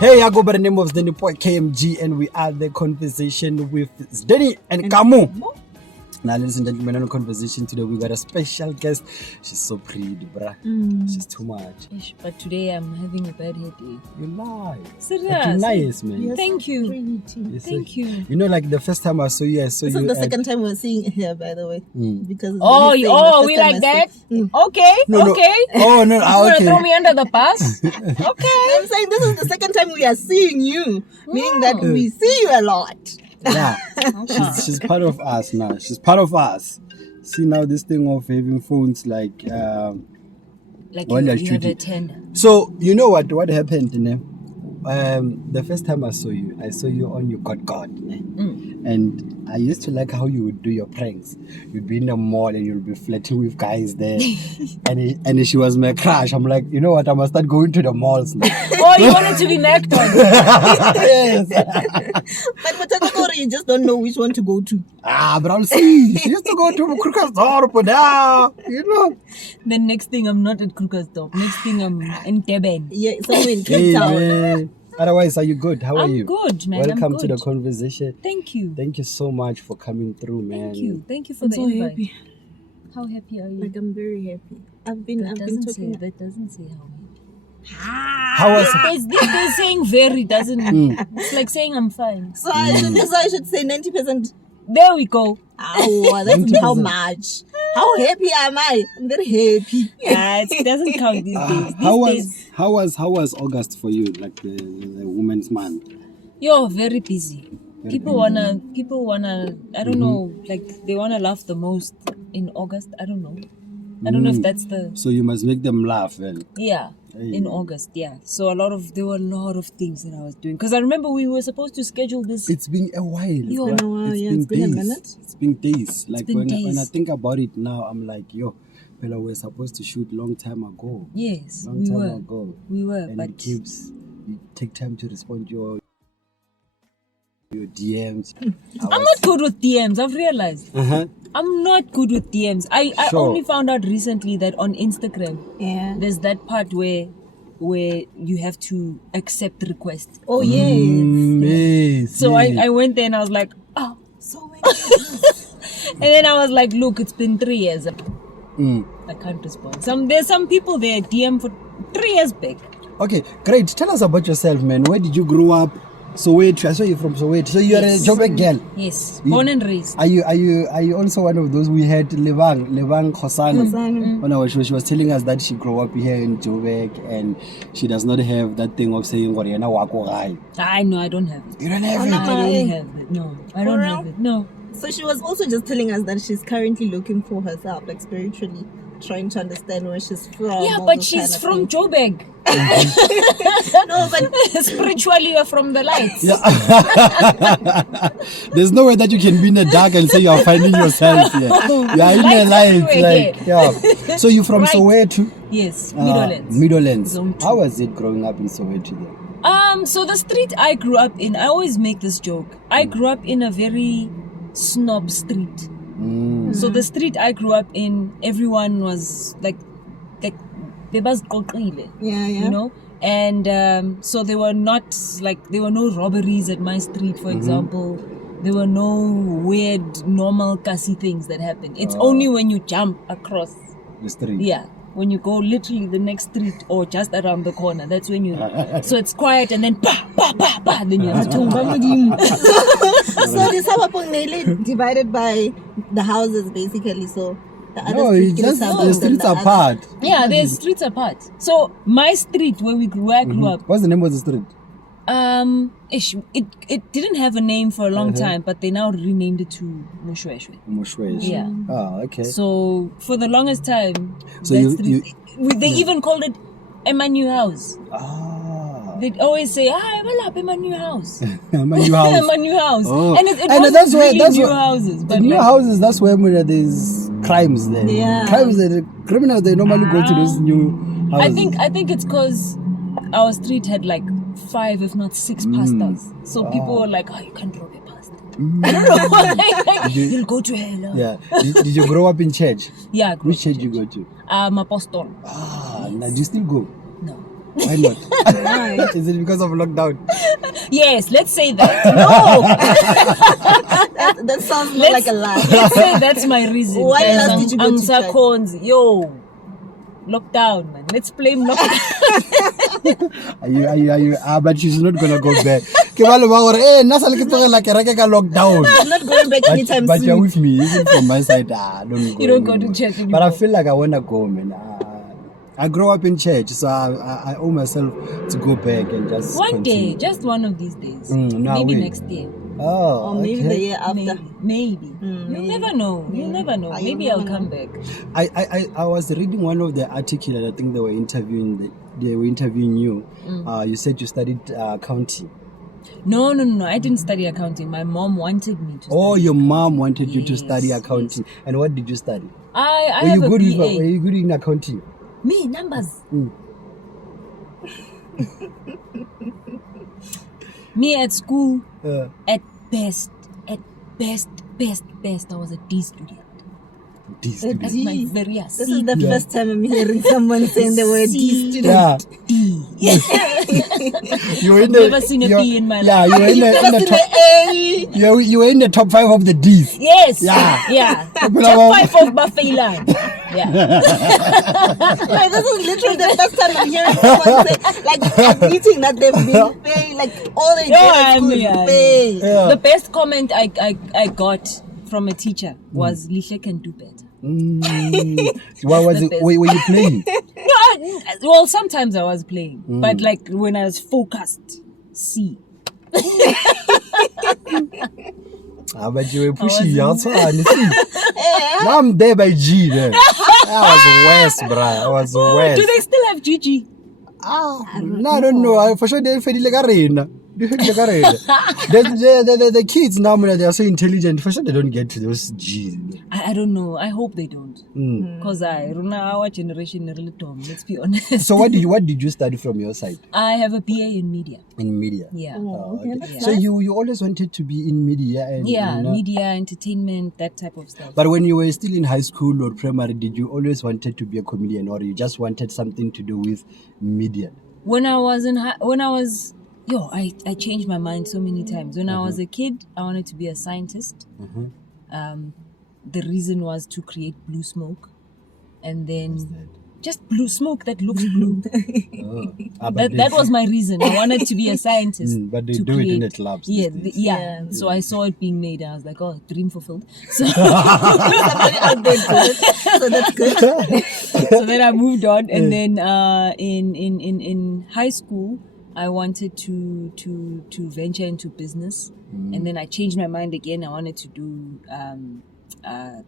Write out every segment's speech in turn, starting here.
Hey, I go by the name of Sdeni Boy KMG, and we are the conversation with Sdeni and Kamo. Now, ladies and gentlemen, on a conversation today, we got a special guest. She's so pretty, bruh. She's too much. But today I'm having a bad headache. You lie. Serious? But you're nice, man. Yes, thank you. Thank you. You know, like the first time I saw you, This is the second time we're seeing her, by the way. Because we like that? Okay, No. okay. Oh, no, You want okay. to throw me under the bus? Okay. I'm saying this is the second time we are seeing you, meaning that we see you a lot. Yeah, she's part of us now. She's part of us. See now this thing of having phones like Like you have a tender. So you know what happened, ne? The first time I saw you on your God, ne? And I used to like how you would do your pranks. You'd be in the mall and you'd be flirting with guys there, and she was my crush. I'm like, you know what? I must start going to the malls now. Oh, you wanted to be necked on? Yes. But Matakori, you just don't know which one to go to. But I'll see. She used to go to Krugersdorp now, you know. The next thing I'm not at Krugersdorp. Next thing I'm in Durban. Yeah, somewhere in Cape Town. Man. Otherwise, are you good? How are I'm you? good, man. Welcome I'm to the good. conversation. Thank you. Thank you so much for coming through, man. Thank you for I'm the so invite. happy. How happy are you? Like, I'm very happy. I've been That talking. doesn't say how happy. How was They're saying very doesn't. It's like saying I'm fine. So I should say 90%. There we go. Oh, that's how much. How happy am I? I'm very happy. It doesn't count these days. How was August for you? Like the Women's Month? You're very busy. People wanna. I don't know. Like they wanna laugh the most in August. I don't know. I don't know if that's the. So you must make them laugh, well. Yeah. In August, yeah. So there were a lot of things that I was doing. Because I remember we were supposed to schedule this. It's been a while. It's been a minute. It's been days. Like been when days. I think about it now, I'm like, yo, Bella, we're supposed to shoot long time ago. Yes, Long we time were. ago. We were, And but you take time to respond to your DMs. I'm not good with DMs. I've realized. Uh-huh. I'm not good with DMs. I Sure. only found out recently that on Instagram, Yeah. there's that part where you have to accept requests. Oh, yes. Yes. So I went there and I was like, oh. So many. And then I was like, look, it's been 3 years. I can't respond. There's some people there DM for 3 years back. Okay, great. Tell us about yourself, man. Where did you grow up? Soweto. I saw you from Soweto. So you are a Joburg girl. Yes, born and raised. Are you also one of those? We had Levang Khosana on our show. She was telling us that she grew up here in Joburg and she does not have that thing of saying "Wariana wako gai." I know, I don't have it. You don't have it. I don't have it. No, I don't have it. No. So she was also just telling us that she's currently looking for herself, like spiritually, trying to understand where she's from. Yeah, all but those she's kind of from things. Joburg. No, but Spiritually, you're from the lights. Yeah. There's no way that you can be in the dark and say you are finding yourself here. You are in the Lights light, everywhere like yeah. So you from Right. Soweto? Yes, Meadowlands. Meadowlands. Zone 2. How was it growing up in Soweto there? So the street I grew up in, I always make this joke. I grew up in a very snob street. So the street I grew up in, everyone was like bebas qoqile, yeah. you know. And so there were no robberies at my street, for example. There were no weird normal kasi things that happen. It's only when you jump across The street. Yeah, when you go literally the next street or just around the corner, that's when you. So it's quiet and then then you have to. So this Sabapong divided by the houses basically. So the other No, street it's just suburbs the and streets the apart. Yeah, there's streets apart. So my street where I grew up. What's the name of the street? It didn't have a name for a long time, but they now renamed it to Mushweshwe. Mushwesh. Yeah. Ah, okay. So for the longest time, So they even called it MadHouse. Ah. They'd always say, "Hi, well up MadHouse." MadHouse. MadHouse. Oh. And it And wasn't that's where- really that's new where- houses, The but new like, houses, that's where there's crimes there. Yeah. Crimes, the criminals, they normally go to those new houses. I think it's because our street had like 5, if not 6 pastors. So people were like, "Oh, you can't rob a pastor." I don't know why. You'll go to hell. Yeah. Did you grow up in church? Yeah. Which church you go to? Apostle. Ah, now do you still go? No. Why not? Why? Is it because of lockdown? Yes, let's say that. No, That sounds more like a lie. let's say that's my reason. Why Guys, else did you go to Angsa church? Cons, yo, lockdown, man. Let's blame lockdown. Are you? But she's not gonna go back. Ke ba le ba gore, nna sa le ke tlogela kereke ka lockdown. I'm not going back anytime But you're soon. with me, even from my side. Don't go. You don't go to anymore. church But I anymore. feel like I wanna go, man. I grew up in church, so I owe myself to go back and just One continue. day, just one of these days. No, Maybe wait. next year. Oh, Or maybe okay. the year after. Maybe. You'll never know. You'll never know. You'll Maybe never I'll come know. back. I was reading one of the articles, and I think they were interviewing you. You said you studied accounting. No. I didn't study accounting. My mom wanted me to. Oh, study. your mom wanted you to Yes, study accounting. And what did you study? I Were have you a good BA. were you good in accounting? Me numbers. Me at school, at best, I was a D student. D student. That's my very This is the first time I'm hearing someone saying the word D C. student. Yeah. D. You were in the Never seen a you're- B in my Yeah, life. you were in the, Never seen top. the A. You were in the top 5 of the D's. Yes. Yeah. Top Bravo. 5 of Buffalo. Yeah. Like, this is literally the first time I'm hearing someone say, like, admitting that they've been paying, like, all they did at school is pay. Yeah. The best comment I got from a teacher was, Lisha can do better. What was The it? best. Were you playing? Well, sometimes I was playing, but like when I was focused, C. But you were pushing was- your son. Now I'm there by G then. I was worse, bruh. I was worse. Do they still have Gigi? No, I don't know. For sure, they're fedile ka rena. The kids now, they are so intelligent. For sure, they don't get to those G's. I don't know. I hope they don't. Because our generation is really dumb. Let's be honest. So what did you study from your side? I have a BA in media. In media. Yeah. Okay, that's So nice. you always wanted to be in media and Media, entertainment, that type of stuff. But when you were still in high school or primary, did you always wanted to be a comedian, or you just wanted something to do with media? When I was I changed my mind so many times. When I was a kid, I wanted to be a scientist. The reason was to create blue smoke, and then just blue smoke that looks blue. That was my reason. I wanted to be a scientist. But they to do it in create- the clubs. Yeah, these days. yeah. So I saw it being made, and I was like, "Oh, dream fulfilled." So, Somebody out there do it. So that's good. so then I moved on, and then in high school, I wanted to venture into business, and then I changed my mind again. I wanted to do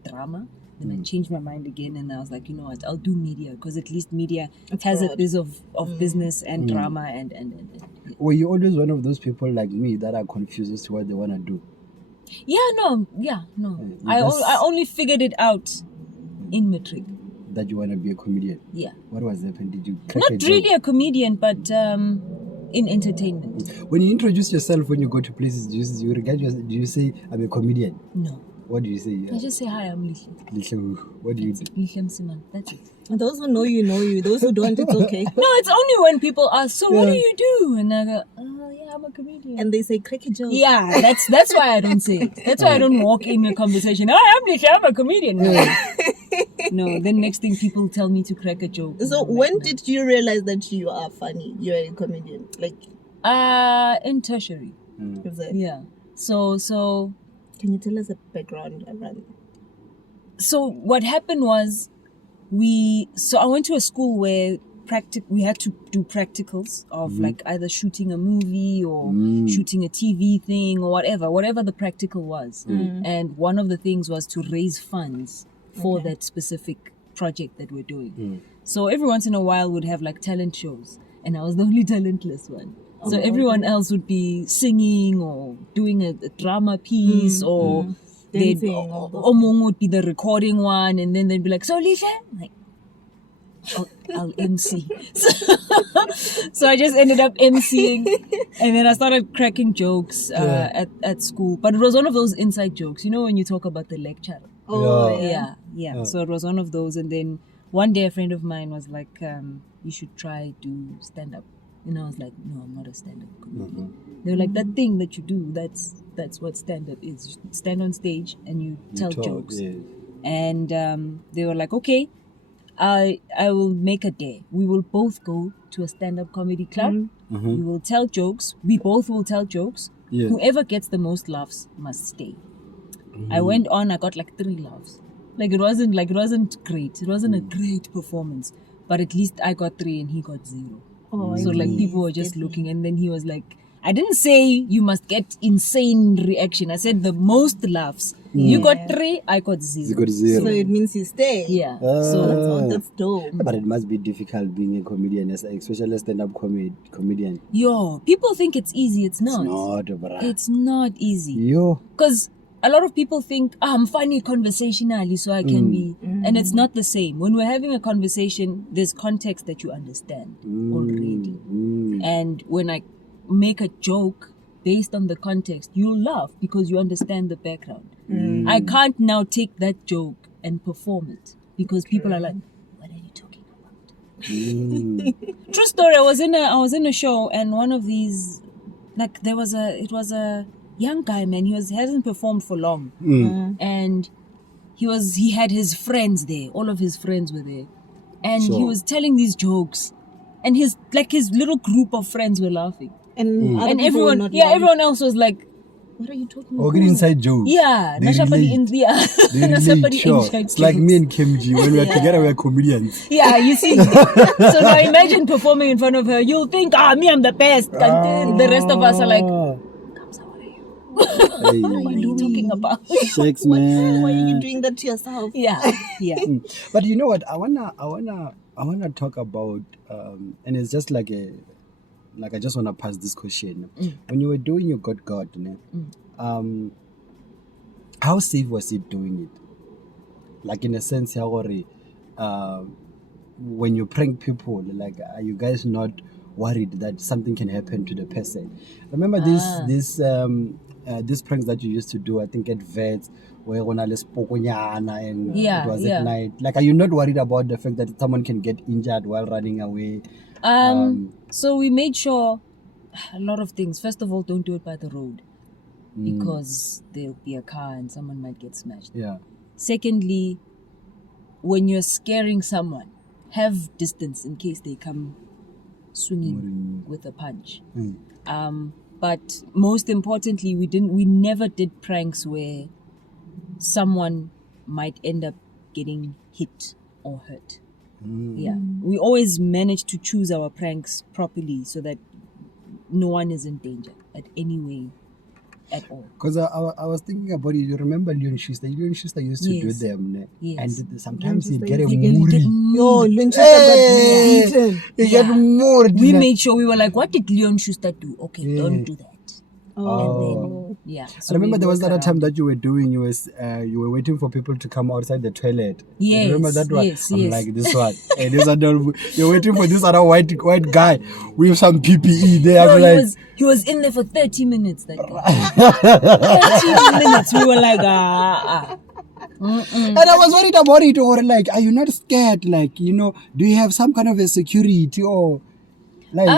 drama. Then I changed my mind again, and I was like, you know what, I'll do media, because at least media has a broad. bit of business and drama and Were you always one of those people like me that are confused as to what they want to do? no. I only figured it out in matric. That you want to be a comedian? Yeah, What was happening? Did you crack a not joke? really a comedian, but in entertainment. When you introduce yourself when you go to places, do you say I'm a comedian? No, What do you say? I just say hi. I'm Lisha. What do you do? Lisha Msimang. That's it. Those who know you, know you. Those who don't, it's okay. No, it's only when people ask, so what do you do? And I go, oh yeah, I'm a comedian. And they say, crack a joke. Yeah, that's why I don't say it. That's why I don't walk in a conversation. Hi, I'm Lisha, I'm a comedian. No, then next thing people tell me to crack a joke. So I'm like, when no. did you realize that you are funny? You're a comedian. Like, In tertiary. is that? Yeah. So Can you tell us a background around? so what happened was I went to a school where we had to do practicals of like either shooting a movie or shooting a TV thing or whatever the practical was. And one of the things was to raise funds for that specific project that we're doing. So every once in a while we'd have like talent shows, and I was the only talentless one. So everyone else would be singing or doing a drama piece or Dancing, all those Omong would be the recording one, and then they'd be like, so Lisha? I'm like, oh, I'll MC. So I just ended up MCing, and then I started cracking jokes at school. But it was one of those inside jokes, you know, when you talk about the lecturer. Oh, Yeah. Yeah. So it was one of those, and then one day a friend of mine was like, you should try to stand up. And I was like, no, I'm not a stand-up comedian. They were like, that thing that you do, that's what stand-up is. You stand on stage and you tell jokes. Yeah. And they were like, okay, I will make a day. We will both go to a stand-up comedy club. We will tell jokes. We both will tell jokes. Yeah. Whoever gets the most laughs must stay. I went on, I got like 3 laughs. It wasn't great. It wasn't a great performance. But at least I got 3 and he got 0. Oh, So people were just looking, and then he was like, I didn't say you must get insane reaction. I said the most laughs. You got 3, I got 0. You got 0. So it means you stay. Yeah. That's dope. But it must be difficult being a comedian, especially a stand-up comedian. Yo, people think it's easy. It's not. Bruh. It's not easy. Yo. Because a lot of people think, I'm funny conversationally, so I can be. And it's not the same. When we're having a conversation, there's context that you understand already. And when I make a joke based on the context, you'll laugh because you understand the background. I can't now take that joke and perform it because people are like, what are you talking about? True story. I was in a show, and one of these, it was a young guy, man. He hasn't performed for long, and he had his friends there. All of his friends were there, and he was telling these jokes, and his little group of friends were laughing, And everyone else was like, what are you talking about? Get inside jokes. Yeah, They relate. They relate, sure. It's like me and Kimji. When we're together, we're comedians. Yeah, you see. So now imagine performing in front of her. You'll think, me, I'm the best. And then the rest of us are like, Kamsa, what are you? What are you talking about? Sex, man. Why are you doing that to yourself? Yeah. But you know what? I wanna talk about, and it's just like I just wanna pass this question. When you were doing your God, how safe was it doing it? Like in a sense, when you prank people, like, are you guys not worried that something can happen to the person? Remember these pranks that you used to do, I think at vets, where and it was at night. Like, are you not worried about the fact that someone can get injured while running away? So we made sure a lot of things. First of all, don't do it by the road because there'll be a car and someone might get smashed. Yeah. Secondly, when you're scaring someone, have distance in case they come swinging with a punch. But most importantly, we never did pranks where someone might end up getting hit or hurt. Yeah, we always manage to choose our pranks properly so that no one is in danger at any way at all. Because I was thinking about it. You remember Leon Schuster? Leon Schuster used to do them. Yes. And sometimes he'd get a moody. Yo, Leon Schuster got beaten. He get moody. We made sure, we were like, what did Leon Schuster do? Okay, don't do that. Oh. And then, I remember there was that time that you were doing, you were waiting for people to come outside the toilet. Yes, You remember that one? yes. Like, this one. Hey, this one, you're waiting for this other white guy with some PPE there. No, he was in there for 30 minutes, that guy. 30 minutes. We were like, And I was worried about it, or like, are you not scared? Like, do you have some kind of a security or like?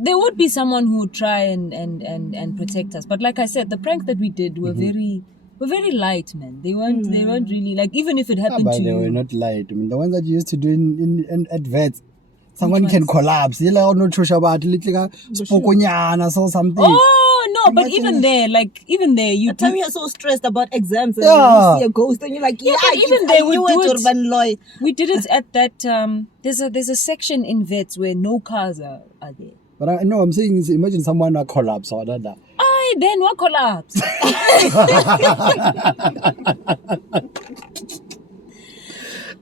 There would be someone who would try and protect us, but like I said, the pranks that we did were very light, man. They weren't really like, even if it happened to they you. were not light. I mean, the ones that you used to do in at vets, someone can collapse. They're like, not sure about or something. Oh no, but even there, you At the time you're so stressed about exams and Yeah. you see a ghost and you're like, even there we do it. it. We did it at that. There's a section in vets where no cars are there. But I know I'm saying is, imagine someone a collapse or that. Aye, then what collapse?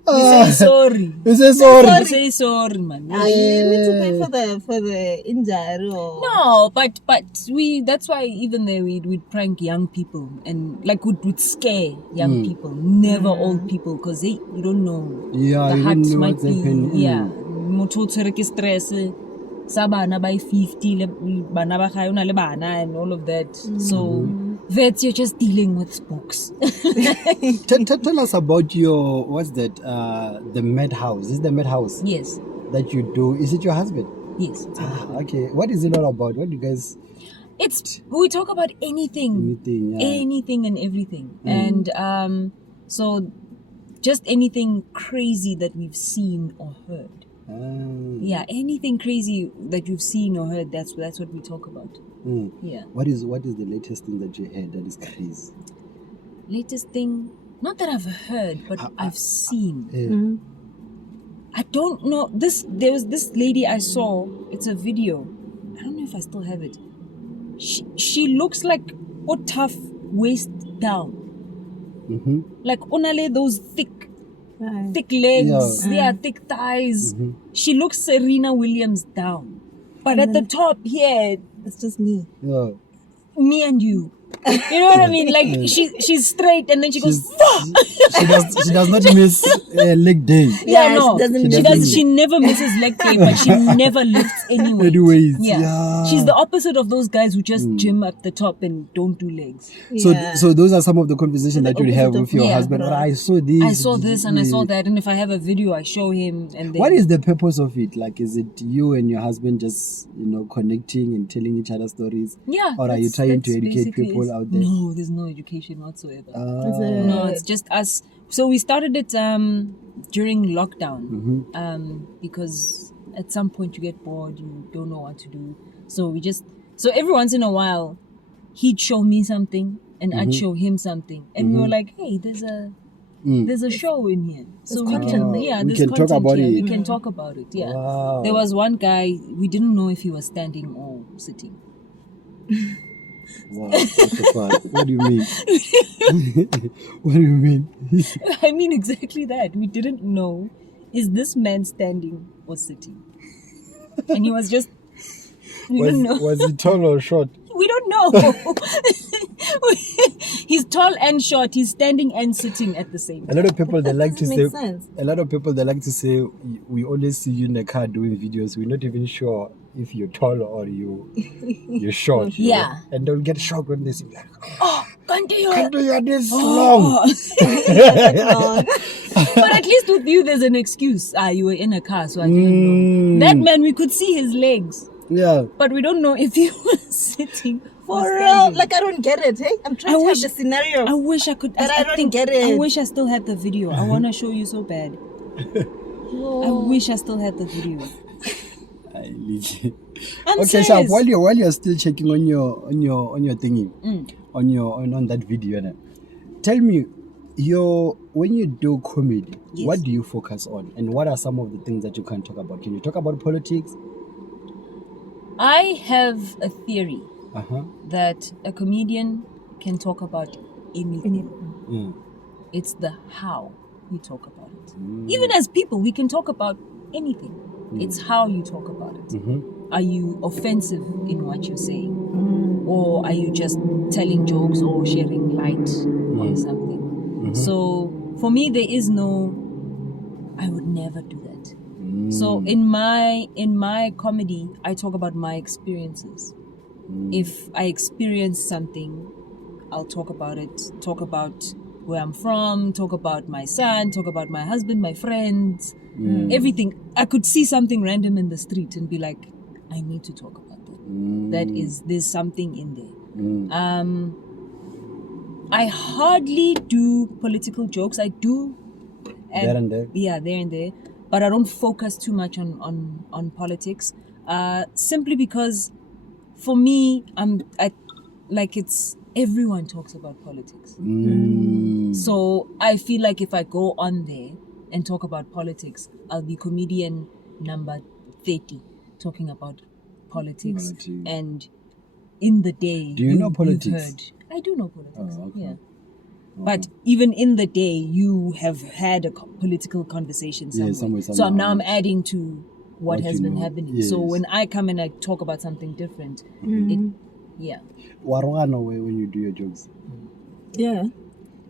We say sorry. You say sorry. We say sorry, man. You need to pay for the injury. Or... No, but that's why even there we'd prank young people and like would scare young people, never old people, because you don't know. Yeah, the you heart don't know might what's be happening. motho o tshwere ke stress sa bana by 50 le bana ba gae o na le bana and all of that. So Vets, you're just dealing with books. Tell us about your, what's that, the MadHouse. Is it the MadHouse Yes. that you do? Is it your husband? Yes. Okay. What is it all about? What do you guys... We talk about anything. Anything and everything. And so just anything crazy that we've seen or heard. Yeah, anything crazy that you've seen or heard, that's what we talk about. Yeah. What is the latest thing that you heard that is crazy? Latest thing, not that I've heard, but I've seen. I don't know. There was this lady I saw. It's a video. I don't know if I still have it. She looks like tough waist down. Like onale those thick legs, thick thighs. She looks Serena Williams down, but at the top here, it's just me. Yeah. Me and you. You know what I mean? Like she's straight and then she goes. She does not miss leg day. Yeah, no, she doesn't. She never misses leg day, but she never lifts any weight. Anyways, she's the opposite of those guys who just gym at the top and don't do legs. So those are some of the conversations that you have with your husband. Or I saw this. I saw this and I saw that, and if I have a video, I show him. And then, what is the purpose of it? Like, is it you and your husband just connecting and telling each other stories? Yeah. Or are you trying to educate people out there? No, there's no education whatsoever. No, it's just us. So we started it during lockdown because at some point you get bored, you don't know what to do. So every once in a while he'd show me something and I'd show him something, and we were like, hey, there's a show in here, so we can talk about it. We can talk about it. Yeah. Wow. There was one guy, we didn't know if he was standing or sitting. Wow, what the fuck? What do you mean? What do you mean? I mean exactly that. We didn't know, is this man standing or sitting? And he was just... Was he tall or short? We don't know. He's tall and short. He's standing and sitting at the same time. A lot of people, they like to say... sense. A lot of people, they like to say, we always see you in the car doing videos. We're not even sure if you're tall or you're short. Yeah. And they'll get shocked when they see like, can't you this long? But at least with you, there's an excuse. You were in a car, so I didn't know. That man, we could see his legs. Yeah. But we don't know if he was sitting. For real, like I don't get it. Hey, I'm trying to have the scenario. I wish I could. But I don't get it. I wish I still had the video. I want to show you so bad. I wish I still had the video. Okay, Sharp. While you're still checking on your thingy, on that video, tell me, when you do comedy, what do you focus on, and what are some of the things that you can talk about? Can you talk about politics? I have a theory that a comedian can talk about anything. It's the how you talk about it. Even as people, we can talk about anything. It's how you talk about it. Are you offensive in what you're saying? Or are you just telling jokes or sharing light on something? So for me, there is no, I would never do that. So in my comedy, I talk about my experiences. If I experience something, I'll talk about it, talk about where I'm from, talk about my son, talk about my husband, my friends, everything. I could see something random in the street and be like, I need to talk about that. There's something in there. I hardly do political jokes. I do. There and there. Yeah, there and there. But I don't focus too much on politics. Simply because for me, everyone talks about politics. So I feel like if I go on there and talk about politics, I'll be comedian number 30 talking about politics. And in the day, do you know politics? You've heard. I do know politics. Okay. Yeah. But even in the day, you have had a political conversation somewhere. So I'm adding to what has been happening. Yes. So when I come and I talk about something different, Warwana when you do your jokes. Yeah.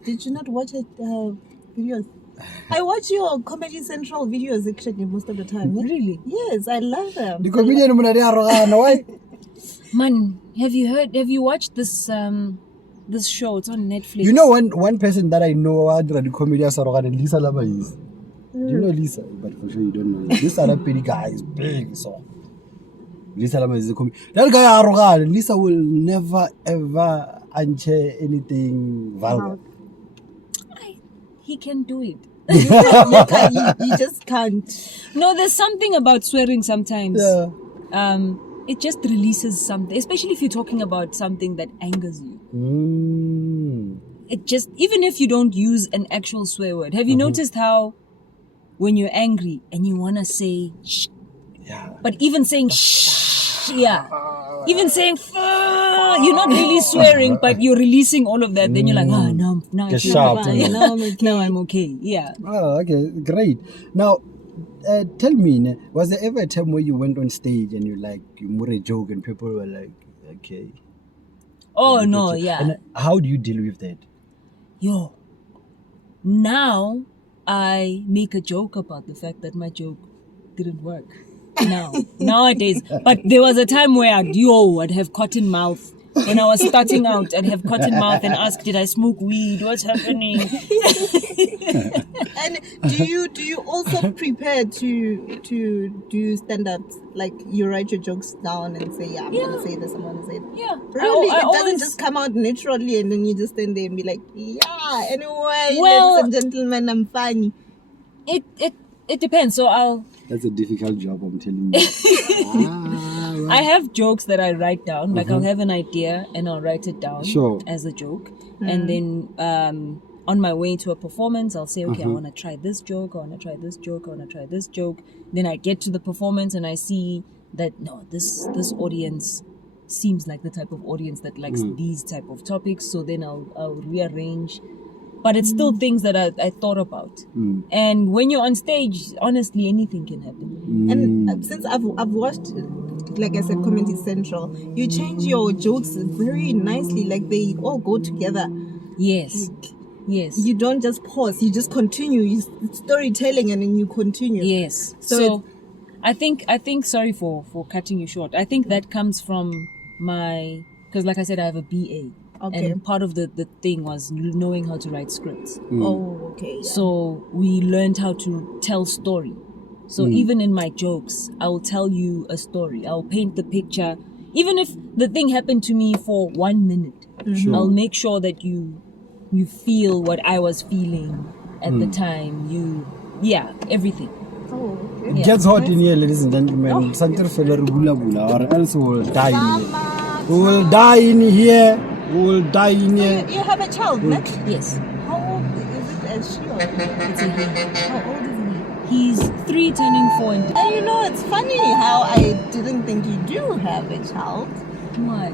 Did you not watch it videos? I watch your Comedy Central videos actually most of the time. Yeah? Really? Yes, I love them. The comedian why? Man, have you watched this this show. It's on Netflix. You know one person that I know the comedy Lisa Lama is. Do you know Lisa? But for sure you don't know. This Arab guy is big, so Lisa Lama is a comedy. That guy arrogant. Lisa will never ever unchair anything vulgar. He can do it. You just can't. No, there's something about swearing sometimes. Yeah. It just releases something, especially if you're talking about something that angers you. It just, even if you don't use an actual swear word. Have you noticed how when you're angry and you want to say shh, but even saying shh, even saying you're not really swearing, but you're releasing all of that. Then you're like, now I feel fine. Now I'm okay. Yeah. Oh, okay, great. Now, tell me, was there ever a time where you went on stage and you made a joke and people were like, okay? Oh, no, yeah. And how do you deal with that? Now I make a joke about the fact that my joke didn't work. Nowadays. But there was a time where I'd have cotton mouth. When I was starting out, I'd have cotton mouth and ask, did I smoke weed? What's happening? And do you also prepare to do stand-ups? Like you write your jokes down and say, I'm gonna say this, I'm gonna say that. Yeah. Really? It doesn't just come out naturally and then you just stand there and be like, anyway, Well, ladies and gentlemen, I'm funny. It depends. So That's a difficult job, I'm telling you. I have jokes that I write down. Like I'll have an idea and I'll write it down as a joke. And then on my way to a performance, I'll say, okay, I want to try this joke. I want to try this joke. I want to try this joke. Then I get to the performance and I see that, no, this audience seems like the type of audience that likes these type of topics. So then I'll rearrange. But it's still things that I thought about. And when you're on stage, honestly, anything can happen. And since I've watched, like I said, Comedy Central, you change your jokes very nicely. Like they all go together. Yes. Yes. You don't just pause. You just continue. It's storytelling and then you continue. Yes. So I think, sorry for cutting you short. I think that comes from because like I said, I have a BA. Okay. And part of the thing was knowing how to write scripts. Oh, okay. Yeah. So we learned how to tell story. So even in my jokes, I will tell you a story. I'll paint the picture. Even if the thing happened to me for 1 minute, I'll make sure that you feel what I was feeling at the time. Everything. Oh, okay. It gets hot in here, ladies and gentlemen. Santer fella bula or else we will die in here. We will die in here. We will die in here. You have a child, right? Yes. How old is it as she or It's a he. how old is He's 3 turning 4. he? And it's funny how I didn't think you do have a child. Why?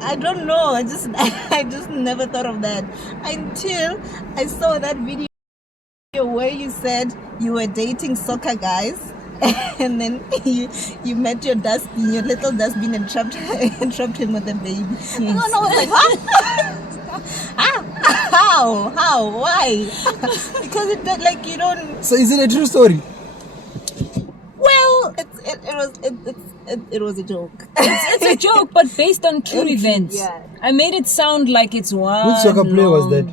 I don't know. I just never thought of that until I saw that video where you said you were dating soccer guys. And then you met your little dustbin, and trapped him with a baby. Yes. And I was like, what? How? Why? Because you don't. So is it a true story? Well, it was a joke. It's a joke, but based on true events. Yeah. I made it sound like it's one. Which soccer player was that?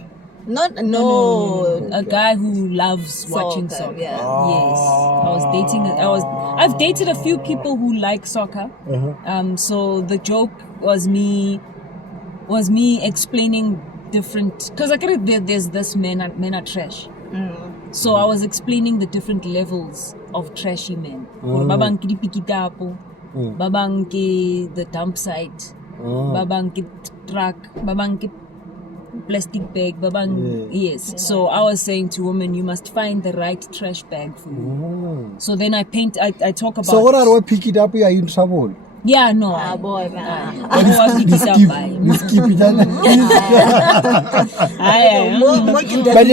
No. A guy who loves watching soccer. Yeah. Yes. I've dated a few people who like soccer. So the joke was me explaining different, because there's this men are trash. So I was explaining the different levels of trashy men. Babang ki pikitapo, babang ki the dump site, babang ki truck, babang ki plastic bag, babang. Yes. So I was saying to women, you must find the right trash bag for you. So then I talk about. So what are we pick it up? Are you in trouble? Yeah, no. Boy, This keep it on. But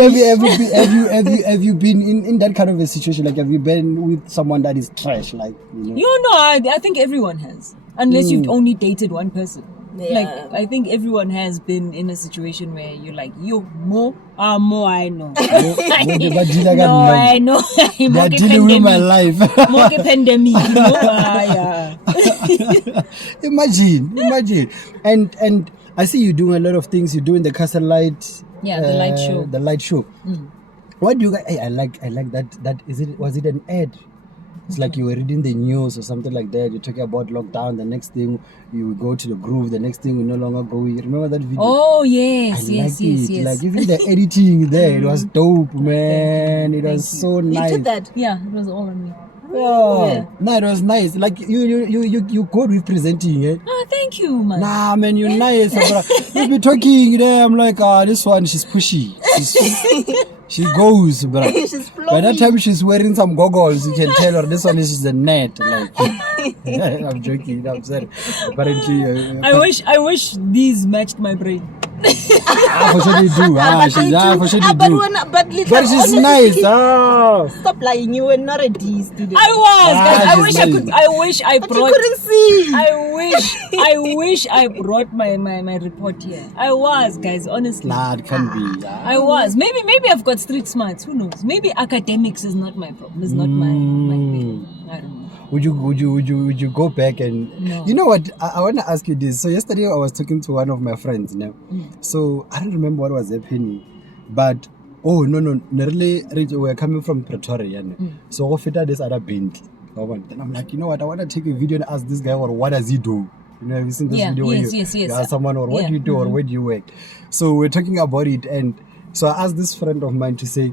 have you been in that kind of a situation? Like, have you been with someone that is trash? Like, I think everyone has, unless you've only dated one person. Yeah. Like, I think everyone has been in a situation where you're like, more I know. No, I know. They're dealing with my life. More pandemic, yeah. Imagine. And I see you doing a lot of things. You're doing the Castle Light. Yeah, the light show. The light show. What do you guys? Hey, I like that. That is it. Was it an ad? It's like you were reading the news or something like that. You're talking about lockdown. The next thing you go to the groove. The next thing we no longer go. You remember that video? Oh yes, yes. Like even the editing there, it was dope, man. It was so nice. You did that. Yeah, it was all on me. Yeah. No, it was nice. Like you good with presenting, eh? Oh, thank you, man. Nah, man, you're nice, bro. You be talking there. I'm like, this one, she's pushy. She goes, bro. She's By that time, she's wearing some goggles. You can tell her this one is the net. Like, I'm joking. I'm sorry. Apparently, Ah, I wish these matched my brain. for sure they do. For sure they do. But little, But she's honestly nice. speaking, stop lying. You were not a D student. I was. Guys. she's nice. I wish I But you brought. couldn't see. I wish I brought my report here. I was, guys. Honestly, Nah, it can be. I was. Maybe I've got street smarts. Who knows? Maybe academics is not my problem. It's not my thing. I don't know. Would you go back and No. you know what? I want to ask you this. So yesterday I was talking to one of my friends now. So I don't remember what was happening, but no, really we were coming from Pretoria. So we fit this other band. Then I'm like, you know what? I want to take a video and ask this guy, or what does he do? You know, have you seen this video where yes. you ask someone, or what Yeah. do you do, or where do you work? So we're talking about it, and so I asked this friend of mine to say,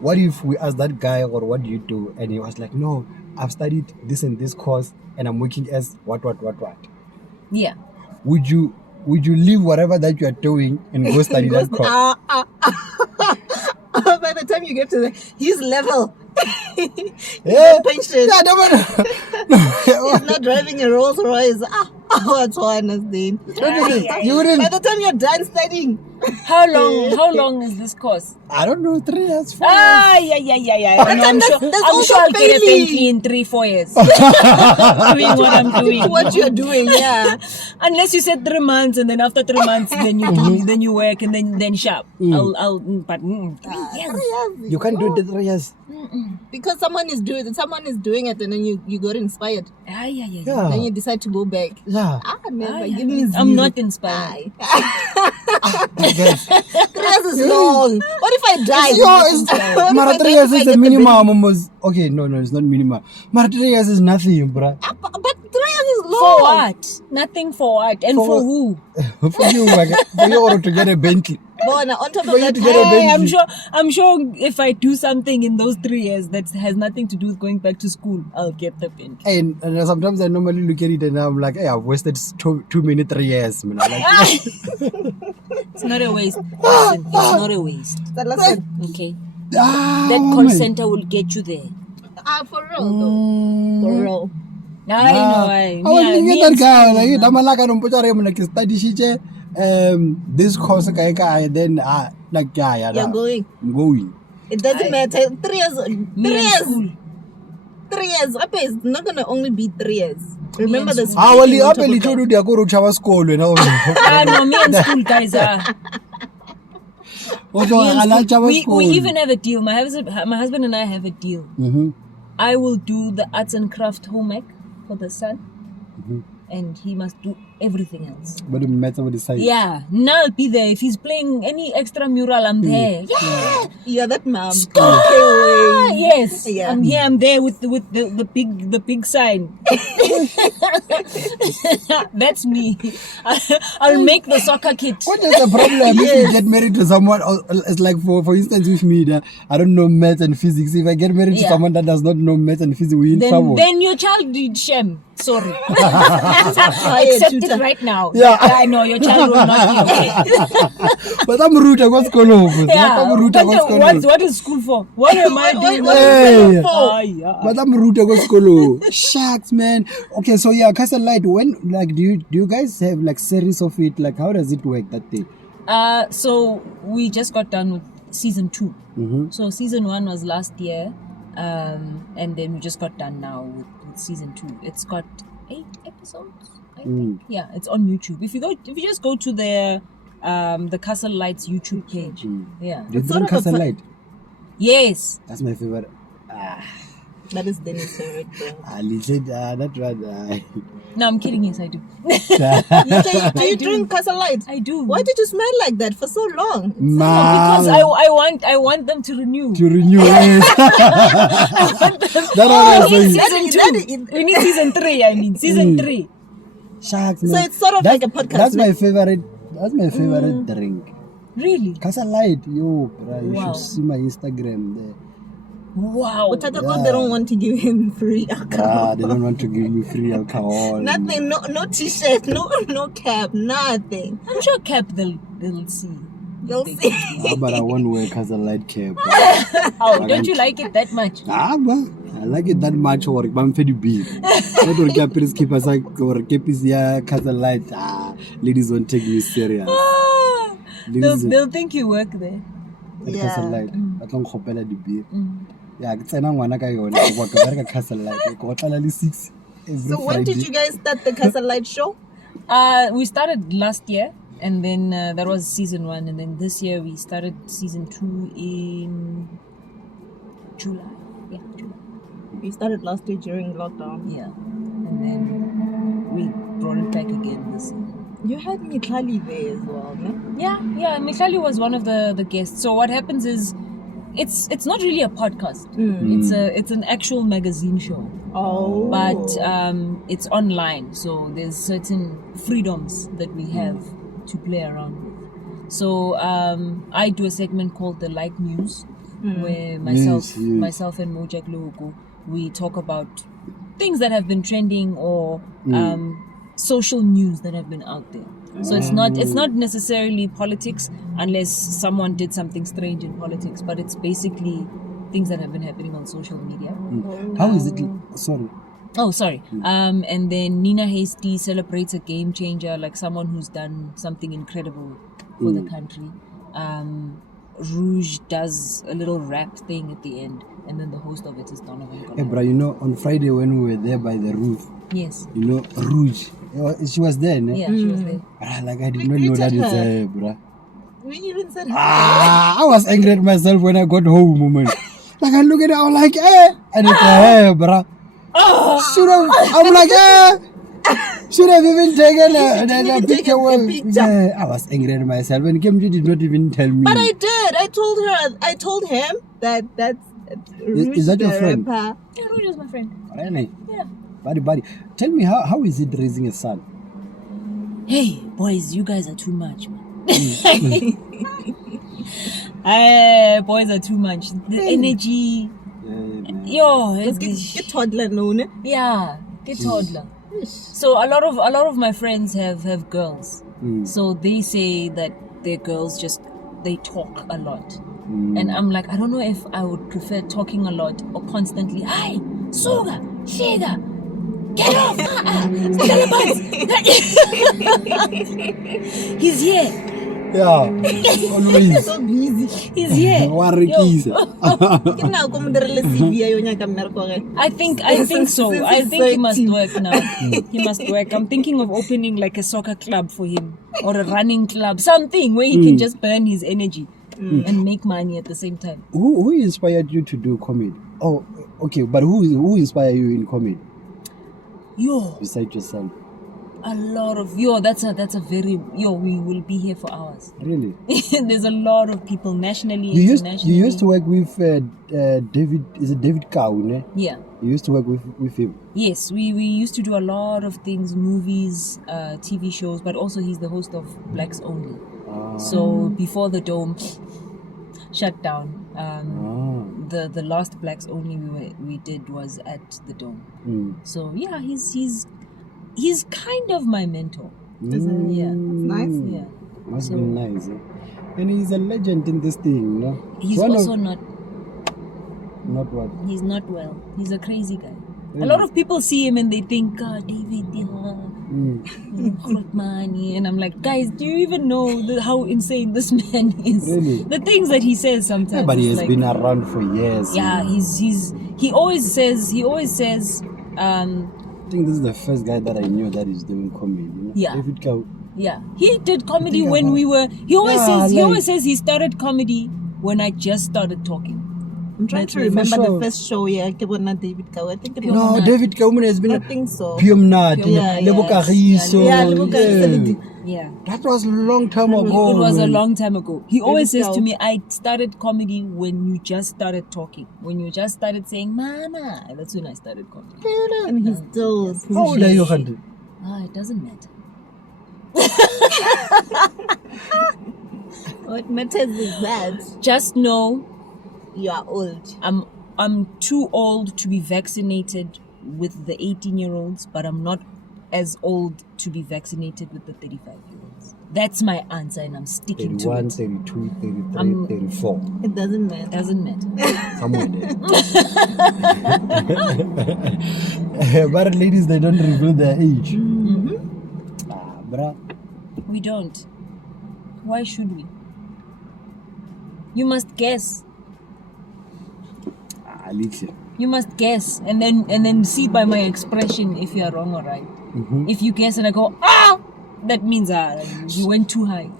what if we ask that guy, or what do you do? And he was like, no, I've studied this and this course, and I'm working as what. Yeah. Would you leave whatever that you are doing and go study that course? By the time you get to his level, Yeah. pension. Yeah, He's not driving a Rolls Royce. What's one, Sdeni? You wouldn't. By the time you're done studying, How long is this course? I don't know, 3 years, 4 years. Yeah. No, I'm sure that's I'm also sure I'll get a failing. Bentley in 3-4 years. Doing what I'm doing. what you're doing, yeah. Unless you said 3 months, and then after 3 months, then you do, then you work, and then sharp. But 3 years. You can't do it in 3 years. Because someone is doing it, and then you got inspired. Yeah. Yeah. Then you decide to go back. Yeah. Never. Give me I'm zero. not inspired. I guess. 3 years is long. What if I die? Mara 3 years is the minimum almost. Okay, no, it's not minimum. Mara 3 years is nothing, bruh. But 3 years is long. For what? Nothing for what? And for who? For you, like, for you or to get a Bentley. Bona, on top For of you that, to get a Bentley. I'm sure if I do something in those 3 years that has nothing to do with going back to school, I'll get the pen. And sometimes I normally look at it and I'm like, hey, I've wasted too many 3 years, man. I'm like, It's not a waste. Listen, it's not a waste. Okay. That call center will get you there. for real though. For real. I know. I was thinking that guy, like, I'm like, I don't put a like study sheet, this course, then, like, yeah, You're going. I'm going. It doesn't matter. 3 years. 3 years. School. 3 years. It's not gonna only be 3 years. Remember the Ah, well, you up a little do the go to school, you know. No, me and school guys are. We even have a deal. My husband and I have a deal. I will do the arts and craft homework for the son, and he must do everything else. But it matter with the size. Yeah, now I'll be there. If he's playing any extra mural, I'm there. Yeah. You're that mom. Yes. Yeah. I'm here. I'm there with the big sign. That's me. I'll make the soccer kit. What is the problem if you get married to someone? It's like for instance with me, I don't know math and physics. If I get married to someone that does not know math and physics, we're in trouble. Then your child did shame. Sorry. Accept it right now. Yeah. I know your child will not be okay. But I'm rude. I go school. Yeah. I'm rude. But what is school for? What am I doing? Hey. Yeah. But I'm rude. I go school. Shucks, man. Okay, so yeah, Castle Light. When do you guys have like series of it? Like, how does it work that day? So we just got done with season 2. So season 1 was last year, and then we just got done now with season 2. It's got 8 episodes, I think. Yeah, it's on YouTube. If you just go to the Castle Lights YouTube page. Yeah. Do you think Castle Light? Yes. That's my favorite. That is Sdeni's favorite thing. That one. No, I'm kidding. Yes, I do. Do you drink Casa Light? I do. Why did you smell like that for so long? Because I want them to renew. To renew. Yes. That one I saw you. Season 2. We need season 3. I mean season 3. Sharks, So man. it's sort of like a podcast. That's my favorite. That's my favorite drink. Really? Casa Light, yo, bro. You Wow. should see my Instagram there. Wow. But they don't want to give him free alcohol. They don't want to give me free alcohol. Nothing, no t-shirt, no cap, nothing. I'm sure Cap they'll see. You'll see. But I won't wear Casa Light cap. Oh, don't you like it that much? But I like it that much. Or I'm fed beef. Not or cap is keep us like or cap is yeah Casa Light. Ladies won't take me serious. They'll think you work there. At Casa Light. I don't khopela di beer. Mm. Yeah, ke tsena ngwana ka yona go ka bereka Casa Light. Go tlala le 6 every So when did you guys start the Casa Light show? We started last year, and then that was season 1, and then this year we started season 2 in July. Yeah, July. We started last year during lockdown. Yeah, and then we brought it back again this year. You had Mitlali there as well, no? Yeah. Michali was one of the guests. So what happens is, it's not really a podcast. It's an actual magazine show. Oh. But it's online, so there's certain freedoms that we have to play around with. So I do a segment called the Like News, where myself and Mojak Luhuku, we talk about things that have been trending or social news that have been out there. So it's not necessarily politics unless someone did something strange in politics, but it's basically things that have been happening on social media. How is it? Sorry. Oh, sorry. And then Nina Hasty celebrates a game changer, like someone who's done something incredible for the country. Rouge does a little rap thing at the end, and then the host of it is Donovan. Hey, bro, on Friday when we were there by the roof, Yes. Rouge, she was there, ne? Yeah, she was there. Like, I did not know that it's her, bro. We even said I was angry at myself when I got home, woman. Like, I look at it, I'm like, and it's her, bro. I'm like, should have even taken a picture. Yeah, I was angry at myself, and Kimchi did not even tell me. But I did. I told him that's Is that your friend? Rapper. Yeah, Rouge is my friend. Really? Yeah. Buddy. Tell me, how is it raising a son? Hey, boys, you guys are too much, man. Boys are too much. The energy. Yo, Get toddler known. yeah, get toddler. So a lot of my friends have girls. So they say that their girls they talk a lot. And I'm like, I don't know if I would prefer talking a lot or constantly, hi, Suga, Shiga, get off! He's here. Yeah, always. So busy. He's here. I think so. I think he must work now. He must work. I'm thinking of opening like a soccer club for him or a running club, something where he can just burn his energy and make money at the same time. Who inspired you to do comedy? Oh, okay, but who inspired you in comedy? Besides yourself. A lot of that's a very we will be here for hours. Really? There's a lot of people nationally, You internationally. used to work with David. Is it David Kaune? Yeah. You used to work with him. Yes, we used to do a lot of things, movies, TV shows, but also he's the host of Blacks Only. So before the Dome shut down, the last Blacks Only we did was at the Dome. So yeah, he's kind of my mentor. Yeah. Nice. Yeah. Must be nice. And he's a legend in this thing, no? He's also not what? He's not well. He's a crazy guy. A lot of people see him and they think, David, money. And I'm like, guys, do you even know how insane this man is? Really? The things that he says sometimes. Yeah, but he has like, been around for years. Yeah, he always says. I think this is the first guy that I knew that is doing comedy. You know? Yeah. David Cow. Yeah, he did comedy when we were. He always says he started comedy when I just started talking. I'm trying to MadHouse. remember For sure. the first show. Yeah, David Kamo. I think it was. No, David Kamo has been I think so. Pure Mnati, Yeah, Lebo yeah. Kagiso, Yeah, Lebo Kagiso. Yeah. That was a long time That was- ago. It was a man. long time ago. He always David says to Kamo. me, I started comedy when you just started talking. When you just started saying, Mama. That's when I started comedy. And he's still. How old are you, Khanti? It doesn't matter. What matters is that Just know you are old. I'm too old to be vaccinated with the 18-year-olds, but I'm not as old to be vaccinated with the 35-year-olds. That's my answer, and I'm sticking 31, to it. 32, 33, 34. It doesn't matter. Doesn't matter. Somewhere there. But ladies, they don't reveal their age. Bruh. We don't. Why should we? You must guess. Literally. You must guess, and then see by my expression if you are wrong or right. If you guess and I go that means you went too high.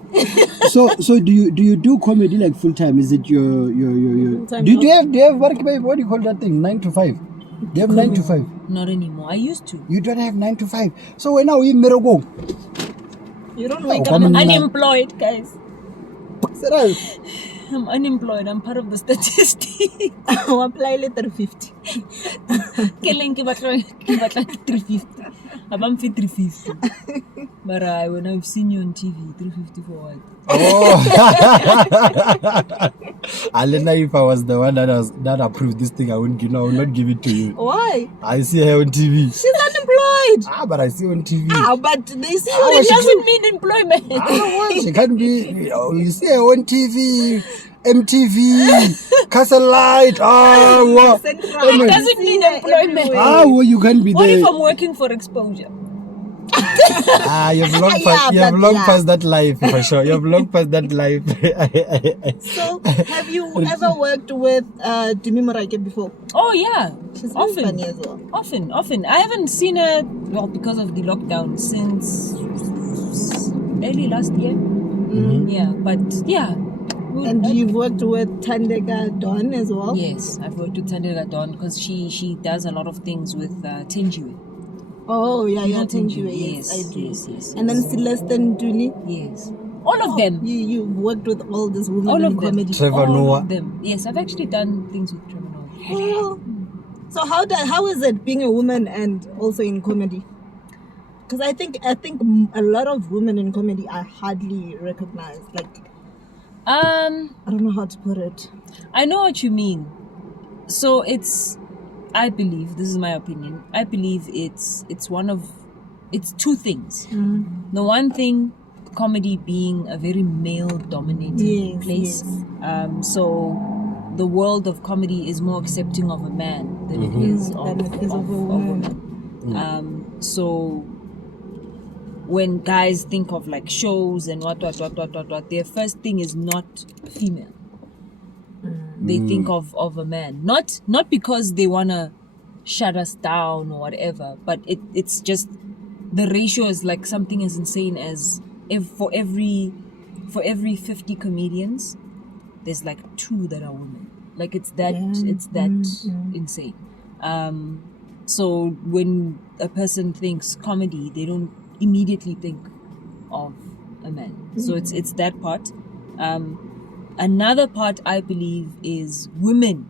So do you do comedy like full time? Is it your Full-time, do you no. have work, babe? What do you call that thing? 9 to 5. Do you have 9 to 5? Not anymore. I used to. You don't have 9 to 5. So when now you go? You don't wake Oh, up. I'm Come on. unemployed, guys. Sarah, I'm unemployed. I'm part of the statistics. I'll apply later 50. Keleng ke batla 350. I'm fit 350. But when I've seen you on TV, 350 for what? Oh. Alena, if I was the one that approved this thing, I would not give it to you. Why? I see her on TV. She's unemployed. But I see her on TV. But they see Ah, you. It doesn't mean employment. She can't be. You see her on TV, MTV, Castle Light. Wow. It doesn't mean employment. Well, you can't be What there. if I'm working for exposure? You've long passed that life for sure. You've long passed that life. So, have you ever worked with Dumi Morake before? Oh yeah, She's very often. funny as well. Often. I haven't seen her because of the lockdown since early last year. Yeah, but yeah. And you've worked with Tandega Don as well? Yes, I've worked with Tandega Don because she does a lot of things with Tenjiwe. Oh, yeah, You know Tenjiwe, Tenjiwe? yes, I do. Yes. And then Celeste Nduli. Yes. All of them. You worked with all these women All in of them. comedy. Trevor All Noah. of them. Yes, I've actually done things with Trevor Noah. Oh. So how is it being a woman and also in comedy? Because I think a lot of women in comedy are hardly recognized. Like, I don't know how to put it. I know what you mean. So I believe, this is my opinion, I believe it's two things. The one thing, comedy being a very male-dominated place. Yes. So the world of comedy is more accepting of a man than it is of a woman. So when guys think of like shows and what, their first thing is not female. They think of a man. Not because they wanna shut us down or whatever, but it's just the ratio is like something as insane as if for every 50 comedians, there's like 2 that are women. Like it's that insane. So when a person thinks comedy, they don't immediately think of a man. So it's that part. Another part I believe is women,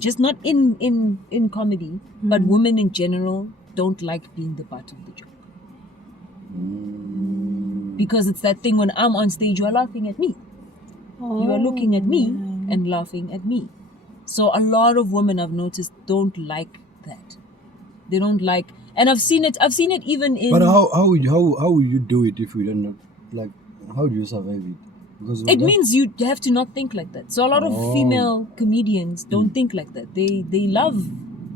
just not in comedy, but women in general don't like being the butt of the joke. Because it's that thing when I'm on stage, you are laughing at me. You are looking at me and laughing at me. So a lot of women I've noticed don't like that. They don't like, and I've seen it even in. But how will you do it if you don't know? Like, how do you survive it? Because it means you have to not think like that. So a lot of female comedians don't think like that. They love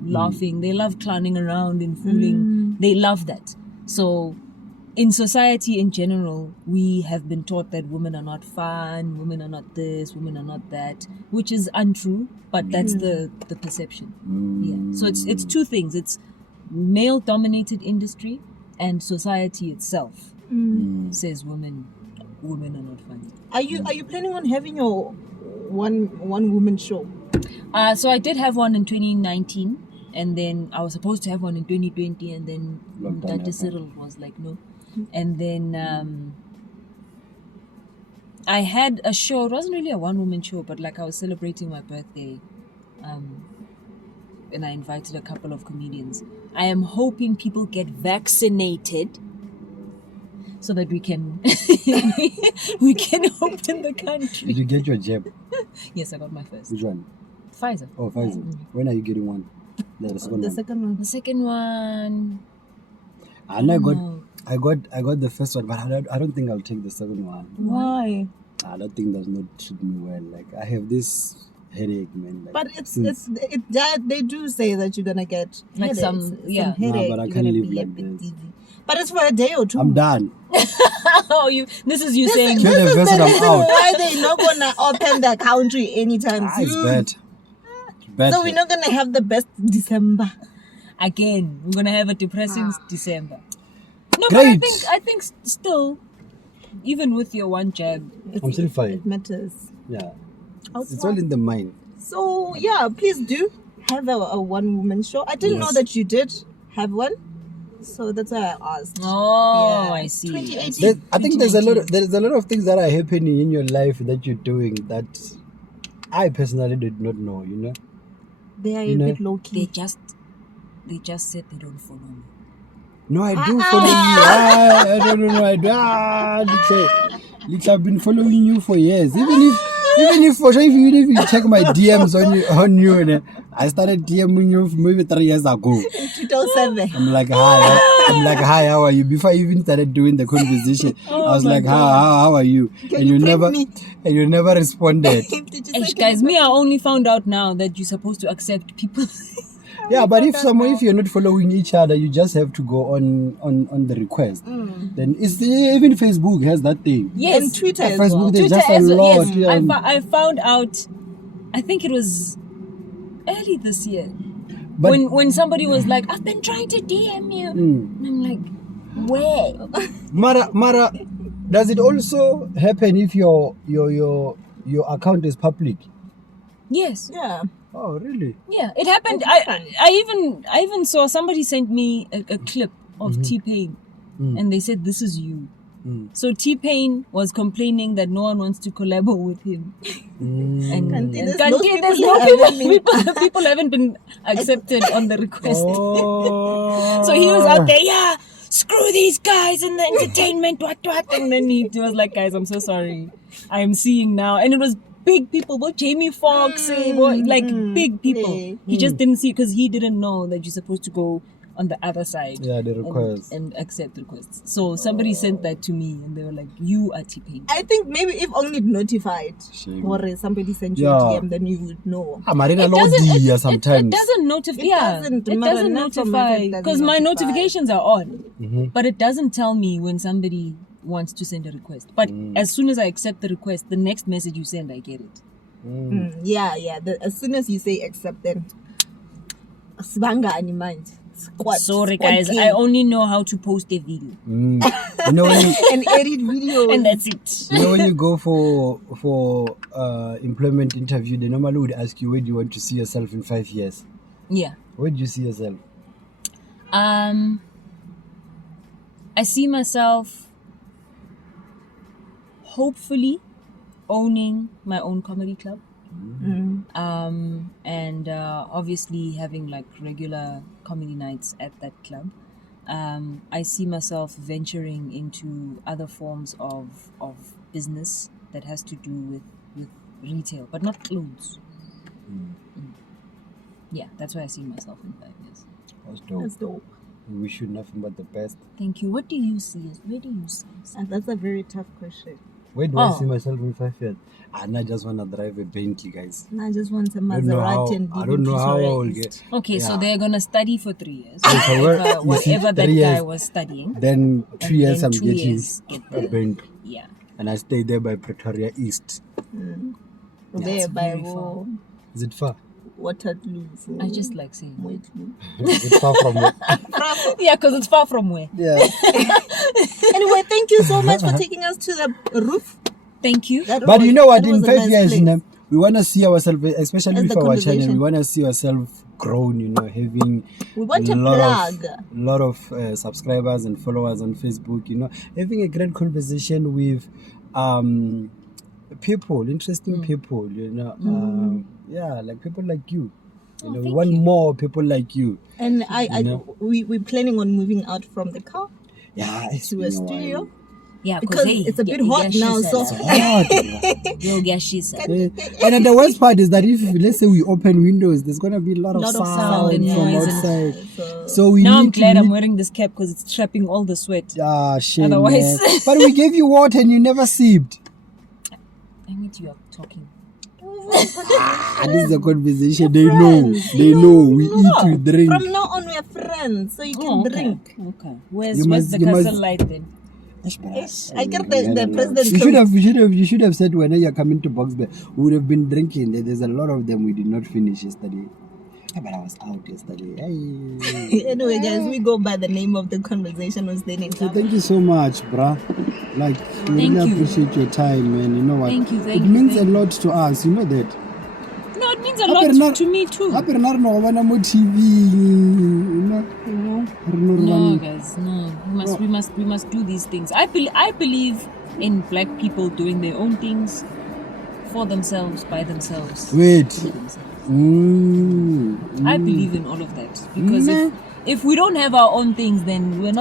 laughing. They love clowning around and fooling. They love that. So in society in general, we have been taught that women are not fun, women are not this, women are not that, which is untrue, but that's the perception. Yeah. So it's 2 things. It's male-dominated industry and society itself says women are not funny. Are you planning on having your one woman show? So I did have one in 2019, and then I was supposed to have one in 2020, and then Dr. Cyril was like, no. And then I had a show. It wasn't really a one-woman show, but like I was celebrating my birthday, and I invited a couple of comedians. I am hoping people get vaccinated so that we can we can open the country. Did you get your jab? Yes, I got my first. Which one? Pfizer. Oh, Pfizer. When are you getting one? The second one. The second one. And I got the first one, but I don't think I'll take the second one. Why? I don't think that's not treat me well. Like I have this headache, man. Like, But they do say that you're gonna get Like headaches, some headache. but I You're can't gonna live be a like bit this. dizzy. But it's for a day or two. I'm done. Oh, this is you saying. Kill the This is person, the I'm reason out. why they're not gonna open the country anytime It's soon. bad. It's bad. So we're not gonna have the best December. Again, we're gonna have a depressing December. No, Great. but I think still, even with your one jab, I'm still fine. It matters. Yeah. Outside. It's all in the mind. So yeah, please do have a one woman show. I didn't know that you did have one, so that's why I asked. oh, Yeah. I see. 2018. I think there's a lot of things that are happening in your life that you're doing that I personally did not know, you know. They are You a know, bit low They key. just said they don't follow me. No, I do follow you. I don't know. I do. Looks I've been following you for years. Even if you check my DMs on you, and I started DMing you maybe 3 years ago. 2007. I'm like, hi, how are you? Before I even started doing the conversation, I was like, how are you? Can you print me? And you never responded. Did you Hey, say- guys, I only found out now that you're supposed to accept people. Yeah, but if you're not following each other, you just have to go on the request. Then it's even Facebook has that thing. Yes, And Twitter as Facebook, well. there's Twitter just a as well, lot. yes. yeah. I found out. I think it was early this year But when somebody was like, "I've been trying to DM you," and I'm like, "Where?" Mara, does it also happen if your account is public? Yes. Yeah. Oh, really? Yeah, it happened. I even saw somebody sent me a clip of T-Pain, and they said, "This is you." So T-Pain was complaining that no one wants to collaborate with him, and Kanti, and those Kanti, people people haven't been accepted on the request. Oh. So he was out there, yeah, screw these guys in the entertainment, what, and then he was like, guys, I'm so sorry, I'm seeing now, and it was big people, what Jamie Foxx, big people. He just didn't see because he didn't know that you're supposed to go on the other side. Yeah, the request. And accept requests. So somebody sent that to me, and they were like, "You are T-Pain." I think maybe if only notified Shame. or somebody sent you Yeah. a DM, then you would know. Marina It doesn't- sometimes. It doesn't notify. It Yeah, doesn't it matter. doesn't Not from notify it, it doesn't because my notify. notifications are on, but it doesn't tell me when somebody wants to send a request. But as soon as I accept the request, the next message you send, I get it. Yeah. As soon as you say accept, then Sibanga in mind. Sorry, guys, I only know how to post a video, You know when you, and edit videos. and that's it. you know when you go for employment interview, they normally would ask you, where do you want to see yourself in 5 years? Yeah. Where do you see yourself? I see myself hopefully owning my own comedy club. And obviously having like regular comedy nights at that club. I see myself venturing into other forms of business that has to do with retail, but not clothes. Yeah, that's where I see myself in 5 years. That's dope. That's dope. We wish you nothing but the best. Thank you. What do you see? Where do you see? And that's a very tough question. Where do I Oh. see myself in 5 years? And I just want to drive a Bentley, guys. And I just want a I don't know how, Maserati and I don't know how I will get. Okay, so Yeah. they're gonna study for 3 years. So where- you see, Whatever that 3 guy years. was studying. Then 3 years then I'm 2 getting years get a Bentley. Yeah. And I stay there by Pretoria East. There by very far. Is it far? Waterloo. I just like saying that. Waterloo. Is it far from where? Yeah, because it's far from where. Yeah. Anyway, thank you so much for taking us to the roof. Thank you. That But was- you know what? that In was a 5 nice years, place. you know, we want to see ourselves, especially As with the our channel, conversation. we want to see ourselves grown, you know, having We want to lot plug. of subscribers and followers on Facebook, you know, having a great conversation with people, interesting people, you know, yeah, like people like you. You know, we want more people like you. And we're planning on moving out from the car Yeah, it's to been a a while. studio. Yeah, Because it's a bit hot now, so Hard, and the worst part is that if, let's say, we open windows, there's gonna be a lot of sound and from noise outside. and- So we now need I'm glad to I'm wearing this cap because it's trapping all the sweat. Ah, shame. Otherwise- Man. But we gave you water and you never sipped. I need you are talking. This is a conversation. They know. They know. We eat, we drink. From now on, we are friends, so you can drink. Okay. Where's You the must- castle light then? I get the president. You should have said when you're coming to Boxbear, we would have been drinking. There's a lot of them we did not finish yesterday. Yeah, but I was out yesterday. Hey. Anyway, guys, we go by the name of the conversation with Sdeni. So thank you so much, bruh. Like, we Thank really you. appreciate your time, man. You know what? Thank you, thank it you, means thank a lot to us. You know that. No, it means a lot to me too. Hape re na re no go bona mo TV, you know. Re no re No, bane- guys, no. We must do these things. I believe in black people doing their own things for themselves, by themselves. Wait. with themselves. Mm. I believe in all of that because if we don't have our own things, then we're not